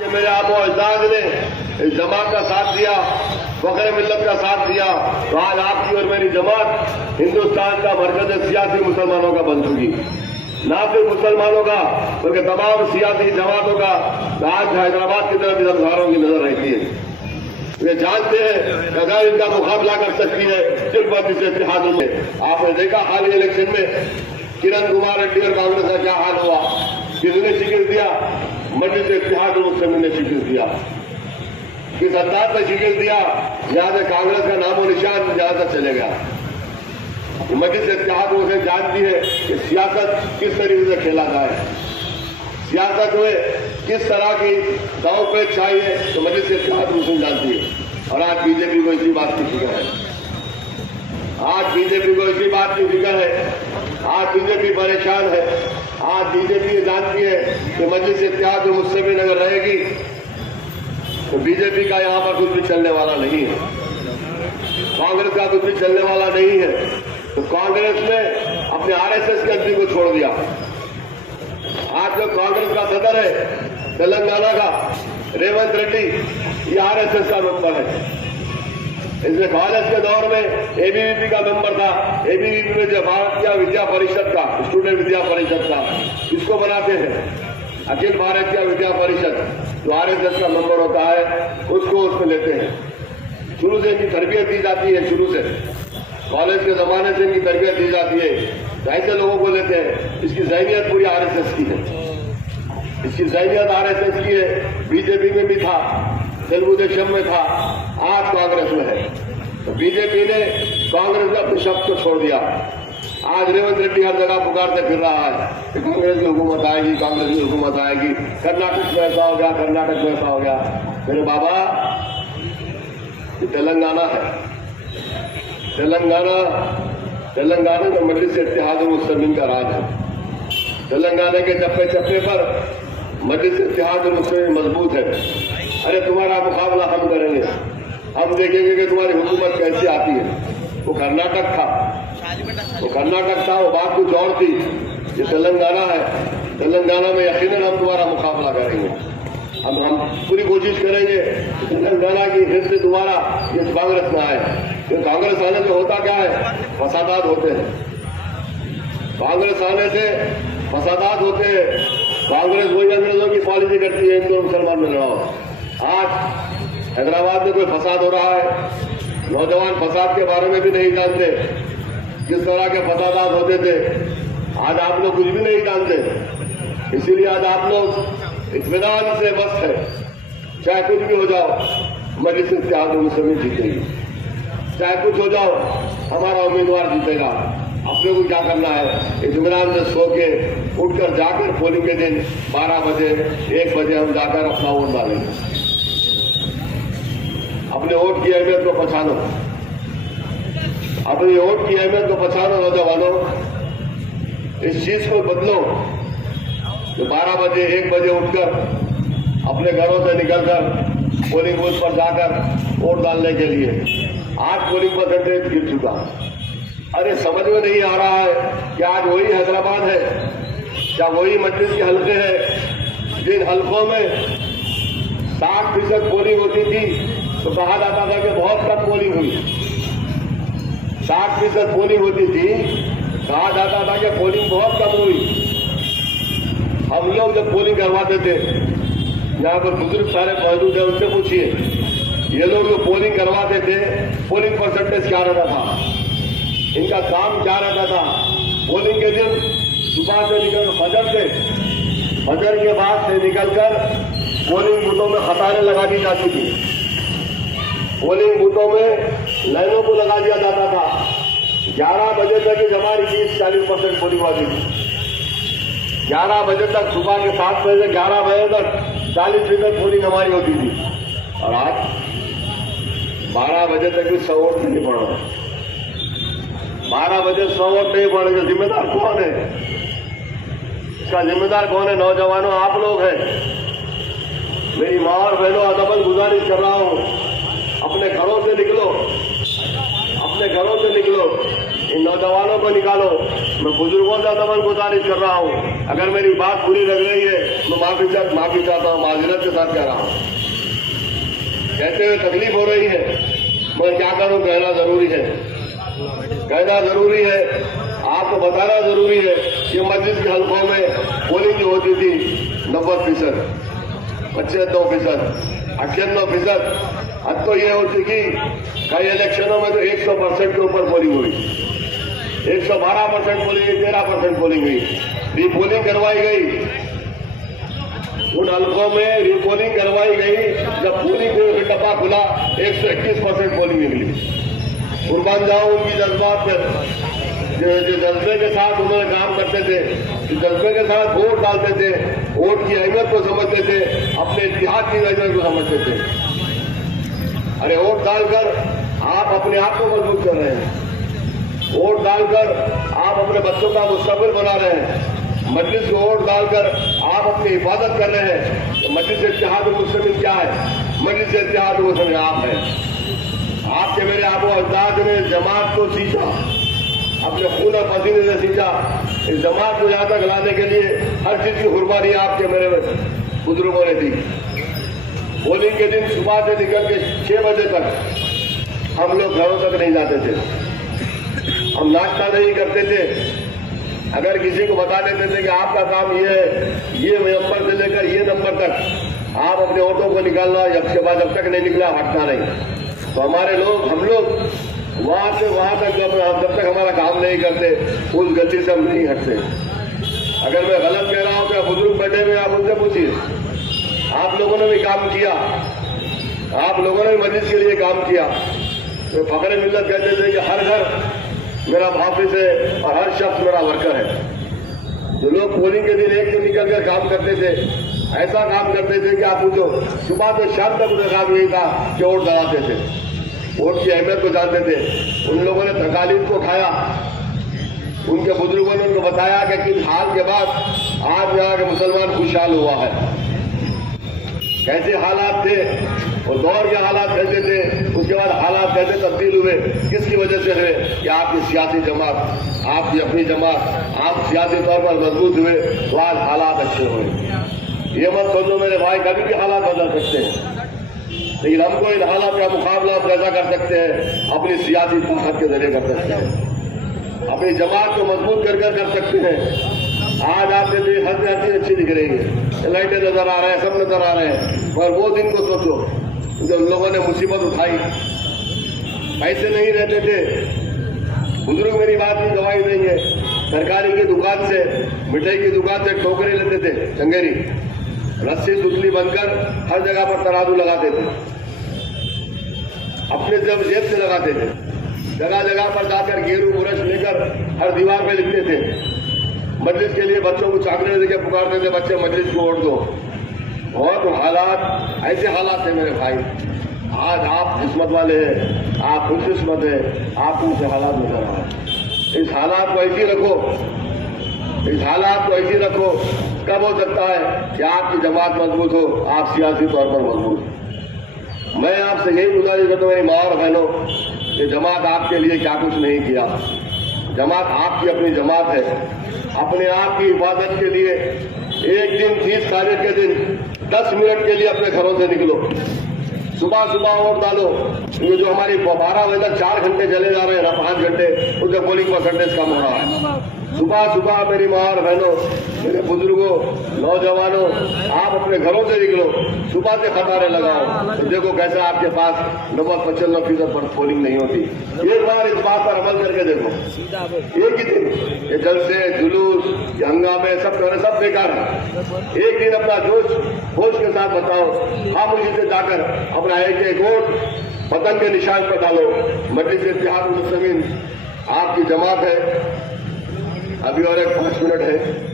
मेरे आबो अजदाद ने इस जमात का साथ दिया, फखरे मिल्लत का साथ दिया, तो आज आपकी और मेरी जमात हिंदुस्तान का मरकज सियासी मुसलमानों का बन चुकी। ना सिर्फ मुसलमानों का बल्कि तमाम सियासी जमातों का आज हैदराबाद की तरफ इधर की नजर रहती है। वे जानते हैं कि अगर इनका मुकाबला कर सकती है सिर्फ मजलिस इत्तेहाद में। आपने देखा हाल ही इलेक्शन में किरण कुमार रेड्डी और कांग्रेस का क्या हाल हुआ, किसने शिकस्त दिया? मजलिस इत्तेहाद मुस्लिम ने शिकस्त दिया। किस अंदाज में शिकस्त दिया? जहां से कांग्रेस का नामो निशान जहां तक चले गया। मजलिस इत्तेहाद उसे जानती है कि सियासत किस तरीके से खेला जाए, सियासत में किस तरह की दांव पेच चाहिए, तो मजलिस इत्तेहाद मुस्लिम जानती है। और आज बीजेपी को इसी बात की फिक्र है, आज बीजेपी को इसी बात की फिक्र है, आज बीजेपी परेशान है। आज बीजेपी ये जानती है कि मजलिस इत्तेहाद मुस्लिमीन अगर रहेगी तो बीजेपी का यहां पर कुछ भी चलने वाला नहीं है, कांग्रेस का कुछ भी चलने वाला नहीं है। तो कांग्रेस ने अपने आरएसएस के एमपी को छोड़ दिया। आज जो कांग्रेस का सदर है तेलंगाना का रेवंत रेड्डी, ये आरएसएस का मेंबर है। इसने कॉलेज के दौर में एबीवीपी का मेंबर था। एबीवीपी में जो भारतीय विद्या परिषद का, स्टूडेंट विद्या परिषद का, इसको बनाते हैं अखिल भारतीय विद्या परिषद, जो आरएसएस का मेंबर होता है उसको उसमें लेते हैं। शुरू से इनकी तरबियत दी जाती है, शुरू से कॉलेज के जमाने से इनकी तरबियत दी जाती है, तो ऐसे लोगों को लेते हैं। इसकी ज़हनियत पूरी आरएसएस की है, इसकी ज़हनियत आरएसएस की है। बीजेपी में भी था, तेलुगु देशम में था, आज कांग्रेस में है। तो बीजेपी ने कांग्रेस में अपने शब्द को छोड़ दिया। आज रेवंत रेड्डी हर जगह पुकारते फिर रहा है कि कांग्रेस की हुकूमत आएगी, कांग्रेस की हुकूमत आएगी। कर्नाटक में ऐसा हो गया, कर्नाटक में ऐसा हो गया। मेरे बाबा, ये तेलंगाना है, तेलंगाना में मजलिस इत्तेहाद मुस्लिमीन का राज है। तेलंगाना के चप्पे चप्पे पर मजलिस इत्तेहाद मुस्लिमीन मजबूत है। अरे तुम्हारा मुकाबला हम करेंगे, हम देखेंगे कि तुम्हारी हुकूमत कैसे आती है। वो कर्नाटक था, वो बात कुछ और थी। ये तेलंगाना है, तेलंगाना में यकीनन हम तुम्हारा मुकाबला करेंगे। हम पूरी कोशिश करेंगे तेलंगाना की फिर से दोबारा ये कांग्रेस में आए। क्योंकि कांग्रेस आने से होता क्या है, फसादात होते हैं। कांग्रेस आने से फसादात होते हैं। कांग्रेस वही अंग्रेजों की पॉलिसी करती है, हिंदू मुसलमान में लड़ाओ। आज हैदराबाद में कोई फसाद हो रहा है, नौजवान फसाद के बारे में भी नहीं जानते, किस तरह के फसादात होते थे। आज आप लोग कुछ भी नहीं जानते, इसीलिए आज आप लोग इत्मीनान से बस है, चाहे कुछ भी हो जाओ मजलिस इत्तेहाद मुस्लिमीन जीतेगी, चाहे कुछ हो जाओ हमारा उम्मीदवार जीतेगा। अपने को क्या करना है, इत्मीनान से सो के उठकर जाकर पोलिंग के दिन 12 बजे 1 बजे हम जाकर अपना वोट डालेंगे। अपने वोट की अहमियत को पहचानो, अपनी वोट की अहमियत को पहचानो नौजवानों। इस चीज को बदलो कि 12 बजे 1 बजे उठकर अपने घरों से निकलकर पोलिंग बूथ पर जाकर वोट डालने के लिए। आज पोलिंग परसेंटेज गिर चुका। अरे समझ में नहीं आ रहा है कि आज वही हैदराबाद है, क्या वही मजलिस के हल्के हैं जिन हल्कों में 60% पोलिंग होती थी तो कहा जाता था कि बहुत कम पोलिंग हुई। 60% पोलिंग होती थी, कहा जाता था कि पोलिंग बहुत कम हुई। हम लोग जब पोलिंग करवाते थे, यहाँ पर बुजुर्ग सारे मौजूद है, उनसे पूछिए, ये लोग जो पोलिंग करवाते थे पोलिंग परसेंटेज क्या रहता था, इनका काम क्या रहता था। पोलिंग के दिन सुबह से निकल फजर के बाद से निकलकर पोलिंग बूथों में कतारें लगा दी जाती थी, पोलिंग बूथों में लाइनों को लगा दिया जाता था। 11 बजे तक हमारी 30-40% पोलिंग होती थी। 11 बजे तक, सुबह के 7 बजे से 11 बजे तक 40% पोलिंग हमारी होती थी। और आज 12 बजे तक भी 100 वोट नहीं पड़ रहे। 12 बजे 100 वोट नहीं पड़ रहे। जिम्मेदार कौन है? इसका जिम्मेदार कौन है? नौजवानों, आप लोग हैं। मेरी माँ और बहनों, अदबन गुजारिश कर रहा हूं, अपने घरों से निकलो, अपने घरों से निकलो, इन नौजवानों को निकालो। मैं बुजुर्गों से अदबन गुजारिश कर रहा हूं, अगर मेरी बात पूरी लग रही है तो माफी चाहता हूँ, माजरत के साथ कह रहा हूँ। कहते हुए तकलीफ हो रही है, मैं क्या करूँ, कहना जरूरी है, कहना जरूरी है, आपको बताना जरूरी है कि मस्जिद के हल्कों में पोलिंग जो होती थी 90%, 95%, 98%, अब तो ये हो चुकी, कई इलेक्शनों में तो 100% के ऊपर पोलिंग हुई, 112% पोलिंग, 13% पोलिंग हुई, रिपोलिंग करवाई गई। उन हल्कों में रिपोलिंग करवाई गई, जब पोलिंग का डब्बा खुला 121% पोलिंग निकली। कुर्बान जाऊं उनकी जज्बात पर, जो जज्बे के साथ उन्होंने काम करते थे, जो जज्बे के साथ वोट डालते थे, वोट की अहमियत को समझते थे, अपने इतिहास की अहमियत को समझते थे। अरे वोट डालकर आप अपने आप को मजबूत कर रहे हैं, वोट डालकर आप अपने बच्चों का मुस्तकबिल बना रहे हैं, मजलिस को वोट डालकर आप अपनी हिफाजत कर रहे हैं। तो मजलिस इत्तेहाद मुस्लिमीन क्या है? मजलिस इत्तेहाद मुस्लिमीन आप है। आपके मेरे आबो अजदाद ने जमात को सींचा, अपने खून और पसीने से सींचा। इस जमात को यहाँ तक लाने के लिए हर चीज की कुर्बानी आपके मेरे बुजुर्गों ने दी। पोलिंग के दिन सुबह से निकल के 6 बजे तक हम लोग घरों तक नहीं जाते थे, हम नाश्ता नहीं करते थे। अगर किसी को बता देते थे कि आपका काम ये है, ये नंबर से लेकर ये नंबर तक आप अपने ऑटो को निकालना, जब तक नहीं निकला हटना नहीं। तो हमारे लोग, हम लोग वहां से वहां तक जब तक हमारा काम नहीं करते, उस गति से हम नहीं हटते। अगर मैं गलत कह रहा हूं तो बुजुर्ग बैठे हुए आप उनसे पूछिए, आप लोगों ने भी काम किया, आप लोगों ने भी मस्जिद के लिए काम किया। तो फखरे मिल्लत कहते थे कि हर घर मेरा हाफिज है और हर शख्स मेरा वर्कर है। जो लोग पोलिंग के दिन एक दिन निकल कर काम करते थे, ऐसा काम करते थे कि आप पूछो, सुबह से शाम तक उनका काम यही था कि वोट दबाते थे, वोट की अहमियत को जानते थे। उन लोगों ने तकालीफ को उठाया, उनके बुजुर्गों ने उनको बताया कि किस हाल के बाद आज यहाँ के मुसलमान खुशहाल हुआ है, कैसे हालात थे, और दौर के हालात कैसे थे, उसके बाद हालात कैसे तब्दील हुए, किसकी वजह से हुए कि आपकी सियासी जमात, आपकी अपनी जमात, आप सियासी तौर पर मजबूत हुए तो आज हालात अच्छे हुए। ये मत समझो मेरे भाई, कभी भी हालात बदल सकते हैं, लेकिन हमको इन हालात का मुकाबला कैसा कर सकते हैं? अपनी सियासी ताकत के जरिए कर सकते हैं, अपनी जमात को मजबूत कर सकते हैं। आज आपने भी हर चीज अच्छी दिख रही है, लाइटें नजर आ रहे हैं, सब नजर आ रहे हैं, पर वो दिन को सोचो जब लोगों ने मुसीबत उठाई, ऐसे नहीं रहते थे। बुजुर्ग मेरी बात की गवाही नहीं है, सरकारी की दुकान से, मिठाई की दुकान से टोकरे लेते थे, चंगेरी रस्सी सुतली बनकर हर जगह पर तराजू लगाते थे, अपने जेब से लगाते थे, जगह जगह पर जाकर गेरू बुरश लेकर हर दीवार पे लिखते थे। मजलिस के लिए बच्चों को चाकरी देकर पुकारते थे, बच्चे मजलिस को वोट दो। बहुत हालात, ऐसे हालात थे मेरे भाई। आज आप किस्मत वाले हैं, आप खुशकिस्मत हैं, आपको ऐसे हालात नजर आ रहे। इस हालात को ऐसी रखो, इस हालात को ऐसी रखो, कब हो सकता है कि आपकी जमात मजबूत हो, आप सियासी तौर पर मजबूत। मैं आपसे यही गुजारिश करता हूँ मेरी माँ और बहनों, कि जमात आपके लिए क्या कुछ नहीं किया। जमात आपकी अपनी जमात है, अपने आप की हिफाजत के लिए एक दिन 30 तारीख के दिन 10 मिनट के लिए अपने घरों से निकलो, सुबह सुबह वोट डालो। ये जो हमारी 12 बजे तक 4 घंटे चले जा रहे हैं ना, 5 घंटे, उसका पोलिंग परसेंटेज कम हो रहा है। सुबह सुबह मेरी माँ और बहनों, मेरे बुजुर्गों, नौजवानों, आप अपने घरों से निकलो, सुबह से कतारें लगाओ, तो देखो कैसा आपके पास 95% पर पोलिंग नहीं होती। एक बार इस बात पर अमल करके देखो, एक ही दिन ये जलसे, जुलूस, ये हंगामे सब बेकार है। एक दिन अपना जोश होश के साथ बताओ, खामोशी से जाकर अपना एक वोट पतंग के निशान पर डालो। मजलिस इत्तेहाद मुस्लिमीन आपकी जमात है, अभी और एक 5 मिनट है।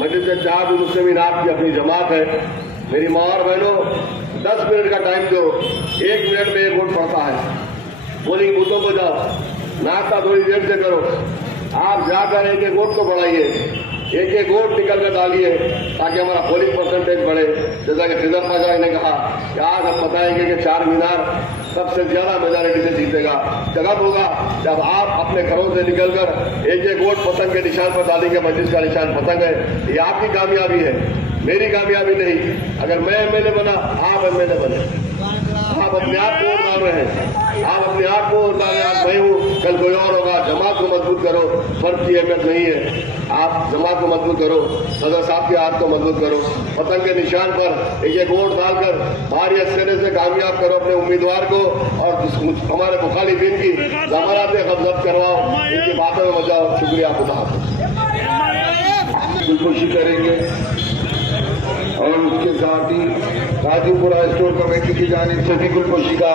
मस्जिद इत्तेहाद मुस्लिमीन आपकी अपनी जमात है। मेरी माँ और बहनों, 10 मिनट का टाइम दो, 1 मिनट में 1 वोट पड़ता है। पोलिंग बूथों को जाओ, नाश्ता थोड़ी देर से करो, आप जाकर एक वोट को बढ़ाइए, एक वोट निकल कर डालिए, ताकि हमारा पोलिंग परसेंटेज बढ़े। जैसा कि खिजर पाजा ने कहा कि आज हम बताएंगे कि 4 मीनार सबसे ज्यादा मेजॉरिटी से जीतेगा। जब होगा जब आप अपने घरों से निकलकर एक एक वोट पतंग के निशान पर डालेंगे। मस्जिद का निशान पतंग है, ये आपकी कामयाबी है, मेरी कामयाबी नहीं। अगर मैं एमएलए बना, आप एमएलए बने, आप अपने आप को वोट डाल रहे हैं, आप अपने आप को वोट डाल रहे हैं। आज मैं हूँ, कल कोई और होगा। जमात को मजबूत करो, फर्क की अहमियत नहीं है। आप जमात को मजबूत करो, सदर साहब के हाथ को मजबूत करो, पतंग के निशान पर एक एक वोट डालकर भारी असरे से कामयाब करो अपने उम्मीदवार को। और हमारे मुखालिफिन की जमानतें जब्त करवाओ, इनकी बातों में मजाओ। शुक्रिया, खुदा हाफिज़। खुशी करेंगे और उसके साथ ही राजूपुरा स्टोर कमेटी की जानिब से भी खुशी का